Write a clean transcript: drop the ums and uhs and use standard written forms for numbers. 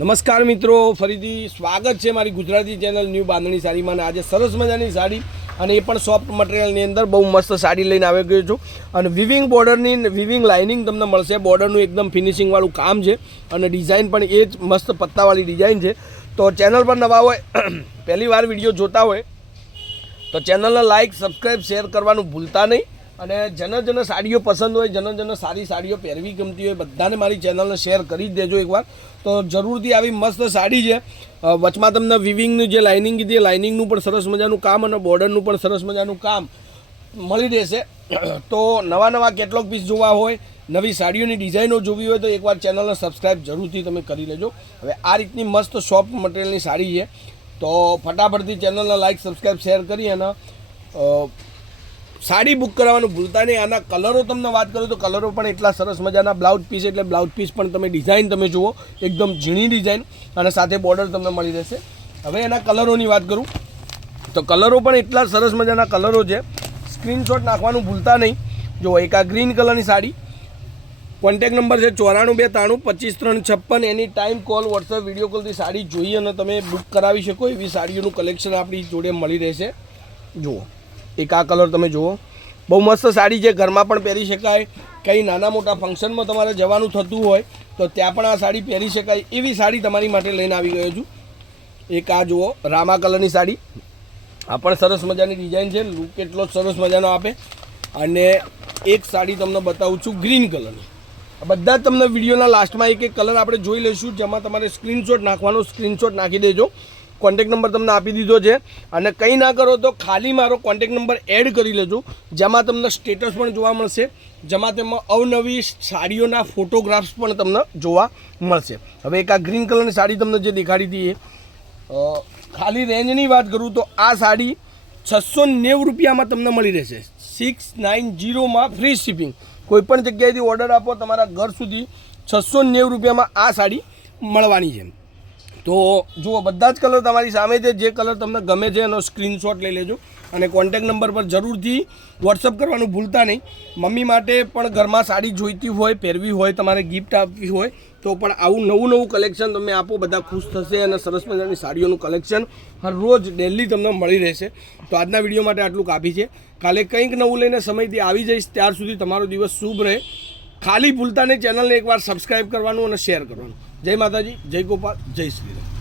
નમસ્કાર મિત્રો, ફરીથી સ્વાગત છે મારી ગુજરાતી ચેનલ ન્યૂ બાંધણી સાડીમાં. અને આજે સરસ મજાની સાડી અને એ પણ સોફ્ટ મટીરિયલની અંદર બહુ મસ્ત સાડી લઈને આવી ગયો છું. અને વિવિંગ બોર્ડરની વિવિંગ લાઇનિંગ તમને મળશે. બોર્ડરનું એકદમ ફિનિશિંગવાળું કામ છે અને ડિઝાઇન પણ એ જ મસ્ત પત્તાવાળી ડિઝાઇન છે. તો ચેનલ પર નવા હોય, પહેલી વાર વિડીયો જોતા હોય તો ચેનલને લાઇક, સબસ્ક્રાઈબ, શેર કરવાનું ભૂલતા નહીં. અને જેને સાડીઓ પસંદ હોય, જેને સારી સાડીઓ પહેરવી ગમતી હોય, બધાને મારી ચેનલને શેર કરી જ દેજો એકવાર. તો જરૂરથી આવી મસ્ત સાડી છે. વચમાં તમને વિવિંગનું જે લાઇનિંગ કીધી એ લાઇનિંગનું પણ સરસ મજાનું કામ અને બોર્ડરનું પણ સરસ મજાનું કામ મળી રહેશે. તો નવા કેટલોગ પીસ જોવા હોય, નવી સાડીઓની ડિઝાઇનો જોવી હોય તો એકવાર ચેનલને સબસ્ક્રાઈબ જરૂરથી તમે કરી લેજો. હવે આ રીતની મસ્ત સોફ્ટ મટીરિયલની સાડી છે. તો ફટાફટથી ચેનલને લાઇક, સબસ્ક્રાઈબ, શેર કરી અને સાડી બુક કરાવવાનું ભૂલતા નહીં. આના કલરો તમને વાત કરું તો કલરો પણ એટલા સરસ મજાના. બ્લાઉઝ પીસ એટલે બ્લાઉઝ પીસ પણ તમે ડિઝાઇન તમે જુઓ, એકદમ ઝીણી ડિઝાઇન અને સાથે બોર્ડર તમને મળી રહેશે. હવે એના કલરોની વાત કરું તો કલરો પણ એટલા સરસ મજાના કલરો છે. સ્ક્રીનશોટ નાખવાનું ભૂલતા નહીં. જુઓ, એક આ ગ્રીન કલરની સાડી, કોન્ટેક નંબર છે 94 93 25 3 56. Any time call, WhatsApp, video કોલથી સાડી જોઈએ અને તમે બુક કરાવી શકો એવી સાડીઓનું કલેક્શન આપણી જોડે મળી રહેશે. જુઓ, એક આ કલર તમે જુઓ, બહુ મસ્ત સાડી છે. ઘરમાં પણ પહેરી શકાય. કંઈ નાના મોટા ફંક્શનમાં તમારે જવાનું થતું હોય તો ત્યાં પણ આ સાડી પહેરી શકાય એવી સાડી તમારી માટે લઈને આવી ગયો છું. એક આ જુઓ, રામા કલરની સાડી. આ પણ સરસ મજાની ડિઝાઇન છે. લુક એટલો સરસ મજાનો આપે. અને એક સાડી તમને બતાવું છું ગ્રીન કલરની. બધા જ તમને વિડીયોના લાસ્ટમાં એક કલર આપણે જોઈ લઈશું, જેમાં તમારે સ્ક્રીનશોટ નાખવાનો, સ્ક્રીનશોટ નાખી દેજો. કોન્ટેક નંબર તમને આપી દીધો છે. અને કંઈ ના કરો તો ખાલી મારો કોન્ટેક નંબર એડ કરી લેજો, જેમાં તમને સ્ટેટસ પણ જોવા મળશે, જેમાં તેમાં અવનવી સાડીઓના ફોટોગ્રાફ્સ પણ તમને જોવા મળશે. હવે એક આ ગ્રીન કલરની સાડી તમને જે દેખાડી હતી એ ખાલી રેન્જની વાત કરું તો આ સાડી 690 રૂપિયામાં તમને મળી રહેશે. 690માં ફ્રી શિપિંગ. કોઈપણ જગ્યાએથી ઓર્ડર આપો, તમારા ઘર સુધી 690 રૂપિયામાં આ સાડી મળવાની છે. તો જુઓ, બધા જ કલર તમારી સામે છે. જે કલર તમને ગમે છે એનો સ્ક્રીનશોટ લઈ લેજો અને કોન્ટેક નંબર પર જરૂરથી વોટ્સઅપ કરવાનું ભૂલતા નહીં. મમ્મી માટે પણ ઘરમાં સાડી જોઈતી હોય, પહેરવી હોય, તમારે ગિફ્ટ આપવી હોય તો પણ આવું નવું કલેક્શન તમે આપો, બધા ખુશ થશે. અને સરસ મજાની સાડીઓનું કલેક્શન હર રોજ ડેલી તમને મળી રહેશે. તો આજના વિડીયો માટે આટલું કાફી છે. કાલે કંઈક નવું લઈને સમયથી આવી જઈશ. ત્યાર સુધી તમારો દિવસ શુભ રહે. ખાલી ભૂલતા નહીં ચેનલને એકવાર સબસ્ક્રાઈબ કરવાનું અને શેર કરવાનું. જય માતાજી, જય ગોપાલ, જય શ્રી રામ.